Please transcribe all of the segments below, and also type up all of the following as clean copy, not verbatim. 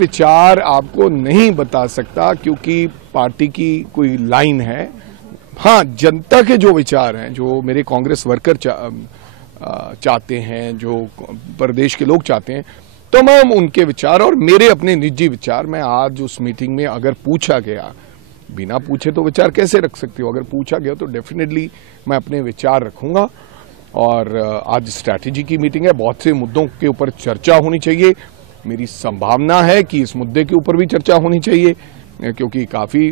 विचार आपको नहीं बता सकता क्योंकि पार्टी की कोई लाइन है। हाँ, जनता के जो विचार हैं, जो मेरे कांग्रेस वर्कर चाहते हैं, जो प्रदेश के लोग चाहते हैं, तमाम उनके विचार और मेरे अपने निजी विचार मैं आज उस मीटिंग में अगर पूछा गया, बिना पूछे तो विचार कैसे रख सकती हो, अगर पूछा गया तो डेफिनेटली मैं अपने विचार रखूंगा। और आज स्ट्रैटेजी की मीटिंग है, बहुत से मुद्दों के ऊपर चर्चा होनी चाहिए। मेरी संभावना है कि इस मुद्दे के ऊपर भी चर्चा होनी चाहिए क्योंकि काफ़ी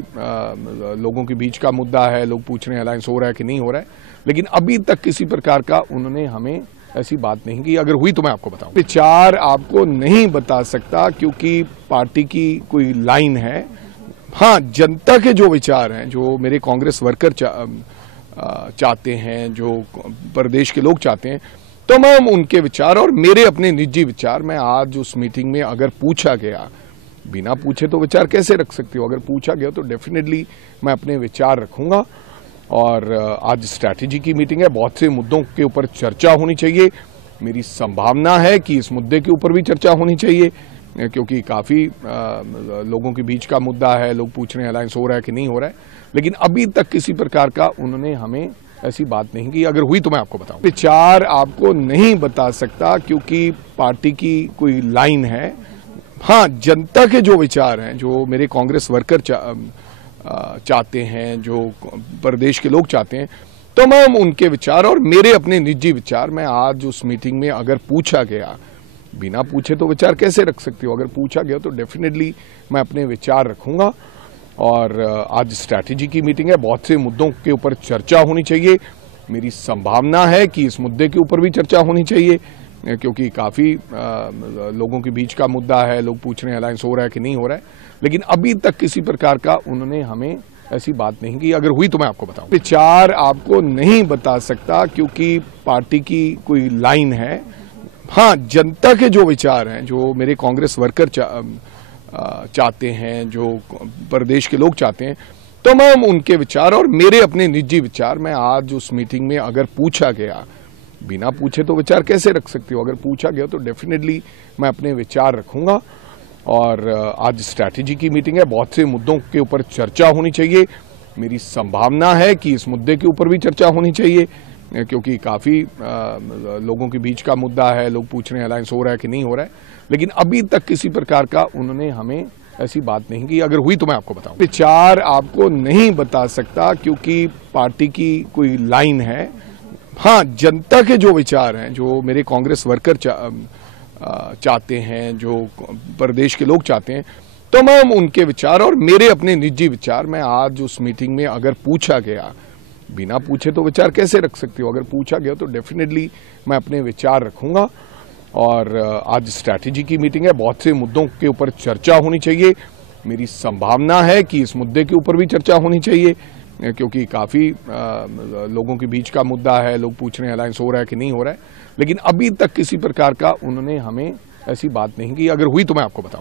लोगों के बीच का मुद्दा है। लोग पूछ रहे हैं अलायंस हो रहा है कि नहीं हो रहा है, लेकिन अभी तक किसी प्रकार का उन्होंने हमें ऐसी बात नहीं की। अगर हुई तो मैं आपको बताऊं। विचार आपको नहीं बता सकता क्योंकि पार्टी की कोई लाइन है। हाँ, जनता के जो विचार हैं, जो मेरे कांग्रेस वर्कर चाहते हैं, जो प्रदेश के लोग चाहते हैं, तमाम उनके विचार और मेरे अपने निजी विचार मैं आज उस मीटिंग में अगर पूछा गया, बिना पूछे तो विचार कैसे रख सकती हो, अगर पूछा गया तो डेफिनेटली मैं अपने विचार रखूंगा। और आज स्ट्रैटेजी की मीटिंग है, बहुत से मुद्दों के ऊपर चर्चा होनी चाहिए। मेरी संभावना है कि इस मुद्दे के ऊपर भी चर्चा होनी चाहिए क्योंकि काफ़ी लोगों के बीच का मुद्दा है। लोग पूछ रहे हैं अलायंस हो रहा है कि नहीं हो रहा है, लेकिन अभी तक किसी प्रकार का उन्होंने हमें ऐसी बात नहीं की। अगर हुई तो मैं आपको बताऊं। विचार आपको नहीं बता सकता क्योंकि पार्टी की कोई लाइन है। हाँ, जनता के जो विचार हैं, जो मेरे कांग्रेस वर्कर चाहते हैं, जो प्रदेश के लोग चाहते हैं, तमाम उनके विचार और मेरे अपने निजी विचार मैं आज उस मीटिंग में अगर पूछा गया, बिना पूछे तो विचार कैसे रख सकती हो, अगर पूछा गया तो डेफिनेटली मैं अपने विचार रखूंगा। और आज स्ट्रैटेजी की मीटिंग है, बहुत से मुद्दों के ऊपर चर्चा होनी चाहिए। मेरी संभावना है कि इस मुद्दे के ऊपर भी चर्चा होनी चाहिए क्योंकि काफ़ी लोगों के बीच का मुद्दा है। लोग पूछ रहे हैं अलायंस हो रहा है कि नहीं हो रहा है, लेकिन अभी तक किसी प्रकार का उन्होंने हमें ऐसी बात नहीं की। अगर हुई तो मैं आपको बताऊं। विचार आपको नहीं बता सकता क्योंकि पार्टी की कोई लाइन है। हाँ, जनता के जो विचार हैं, जो मेरे कांग्रेस वर्कर चाहते हैं, जो प्रदेश के लोग चाहते हैं, तमाम उनके विचार और मेरे अपने निजी विचार मैं आज उस मीटिंग में अगर पूछा गया, बिना पूछे तो विचार कैसे रख सकती हो, अगर पूछा गया तो डेफिनेटली मैं अपने विचार रखूंगा। और आज स्ट्रैटेजी की मीटिंग है, बहुत से मुद्दों के ऊपर चर्चा होनी चाहिए। मेरी संभावना है कि इस मुद्दे के ऊपर भी चर्चा होनी चाहिए क्योंकि काफ़ी लोगों के बीच का मुद्दा है। लोग पूछ रहे हैं अलायंस हो रहा है कि नहीं हो रहा है, लेकिन अभी तक किसी प्रकार का उन्होंने हमें ऐसी बात नहीं की। अगर हुई तो मैं आपको बताऊं। विचार आपको नहीं बता सकता क्योंकि पार्टी की कोई लाइन है। हाँ, जनता के जो विचार हैं, जो मेरे कांग्रेस वर्कर चाहते हैं, जो प्रदेश के लोग चाहते हैं, तमाम उनके विचार और मेरे अपने निजी विचार मैं आज उस मीटिंग में अगर पूछा गया, बिना पूछे तो विचार कैसे रख सकती हो, अगर पूछा गया तो डेफिनेटली मैं अपने विचार रखूंगा। और आज स्ट्रैटेजी की मीटिंग है, बहुत से मुद्दों के ऊपर चर्चा होनी चाहिए। मेरी संभावना है कि इस मुद्दे के ऊपर भी चर्चा होनी चाहिए क्योंकि काफ़ी लोगों के बीच का मुद्दा है। लोग पूछ रहे हैं अलायंस हो रहा है कि नहीं हो रहा है, लेकिन अभी तक किसी प्रकार का उन्होंने हमें ऐसी बात नहीं की। अगर हुई तो मैं आपको बताऊं।